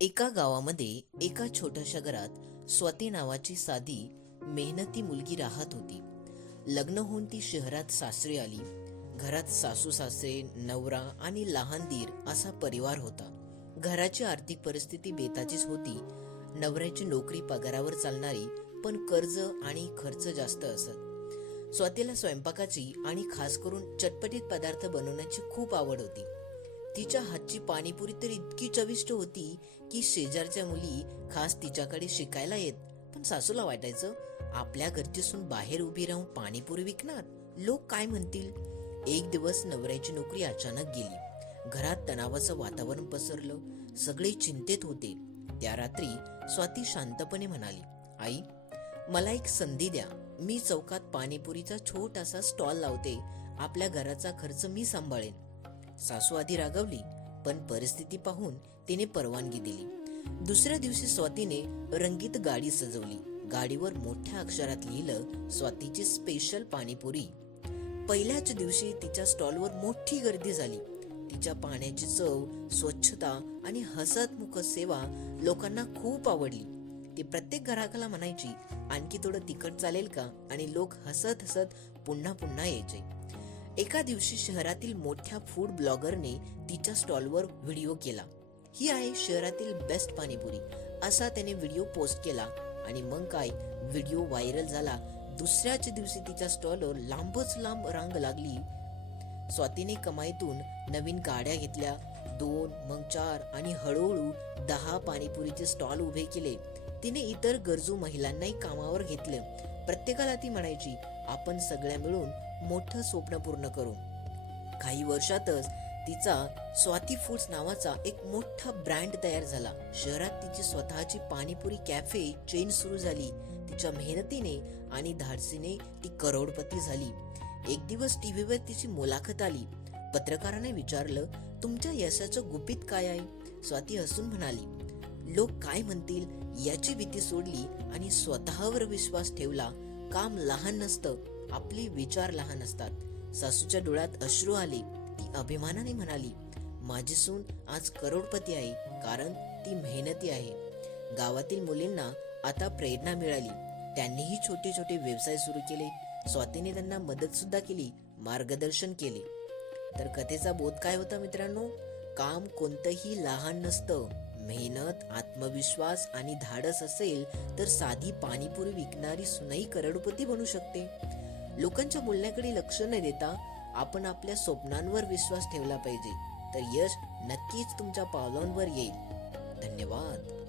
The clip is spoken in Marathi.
एका गावामध्ये एका छोट्याशा घरात स्वाती नावाची साधी मेहनती मुलगी राहत होती. लग्न होऊन ती शहरात सासरी आली. घरात सासू सासरे, नवरा आणि लहान दीर असा परिवार होता. घराची आर्थिक परिस्थिती बेताचीच होती. नवऱ्याची नोकरी पगारावर चालणारी, पण कर्ज आणि खर्च जास्त असत. स्वातीला स्वयंपाकाची आणि खास करून चटपटीत पदार्थ बनवण्याची खूप आवड होती. तिच्या हातची पाणीपुरी तर इतकी चविष्ट होती की शेजारच्या मुली खास तिच्याकडे शिकायला येत. पण सासूला वाटायचं, आपल्या घरची सून बाहेर उभी राहून पाणीपुरी विकणार, लोक काय म्हणतील. एक दिवस नवऱ्याची नोकरी अचानक गेली. घरात तणावाचं वातावरण पसरलं. सगळे चिंतेत होते. त्या रात्री स्वाती शांतपणे म्हणाली, आई, मला एक संधी द्या. मी चौकात पाणीपुरीचा छोटासा स्टॉल लावते. आपल्या घराचा खर्च मी सांभाळेन. सासू आधी रागावली, पण परिस्थिती पाहून तिने परवानगी दिली. दुसऱ्या दिवशी स्वातीने रंगीत गाडी सजवली. गाडीवर मोठ्या अक्षरात लिहिलं, स्वातीची स्पेशल पाणीपुरी. पहिल्याच दिवशी तिच्या स्टॉलवर मोठी गर्दी झाली. तिच्या पाण्याची चव, स्वच्छता आणि हसतमुख सेवा लोकांना खूप आवडली. ती प्रत्येक ग्राहकाला म्हणायची, आणखी थोडं तिखट चालेल का, आणि लोक हसत हसत पुन्हा पुन्हा यायचे. एका दिवशी शहरातील मोठ्या फूड ब्लॉगरने तिच्या स्टॉलवर व्हिडिओ केला. ही आहे शहरातील बेस्ट पाणीपुरी, असा त्याने व्हिडिओ पोस्ट केला. आणि मग काय, व्हिडिओ व्हायरल झाला. दुसऱ्याच दिवशी तिच्या स्टॉलवर लांबच लांब रांग लागली. स्वातीने कमाईतून नवीन गाड्या घेतल्या. 2, मग 4 आणि हळूहळू 10 पाणीपुरीचे स्टॉल उभे केले. तिने इतर गरजू महिलांनाही कामावर घेतले. प्रत्येकाला ती म्हणायची, आपण सगळ्या मिळून मोठं स्वप्न पूर्ण करू. काही वर्षातच तिचा स्वाती फूड्स नावाचा एक मोठा ब्रँड तयार झाला. शहरात तिची स्वतःची पाणीपुरी कॅफे चेन सुरू झाली. तिच्या मेहनतीने आणि धाडसीने ती करोडपती झाली. एक दिवस टीव्हीवर तिची मुलाखत आली. पत्रकाराने विचारलं, तुमच्या यशाचं गुपित काय आहे? स्वाती हसून म्हणाली, लोक काय म्हणतील याची भीती सोडली आणि स्वतःवर विश्वास ठेवला. काम लहान नसतं, आपले विचार लहान असतात. सासूच्या डोळ्यात अश्रू आले. ती अभिमानाने म्हणाली, माझी सून आज करोडपती आहे, कारण ती मेहनती आहे. गावातील मुलींना आता प्रेरणा मिळाली. त्यांनीही छोटे छोटे व्यवसाय सुरू केले. स्वातीने त्यांना मदत सुद्धा केली, मार्गदर्शन केले. तर कथेचा बोध काय होता मित्रांनो? काम कोणतंही लहान नसतं. मेहनत, आत्मविश्वास आणि धाडस असेल तर साधी पाणीपुरी विकणारी सुनई करोडपती बनू शकते. लोकांच्या बोलण्याकडे लक्ष न देता आपण आपल्या स्वप्नांवर विश्वास ठेवला पाहिजे, तर यश नक्कीच तुमच्या पावलांवर येईल. धन्यवाद.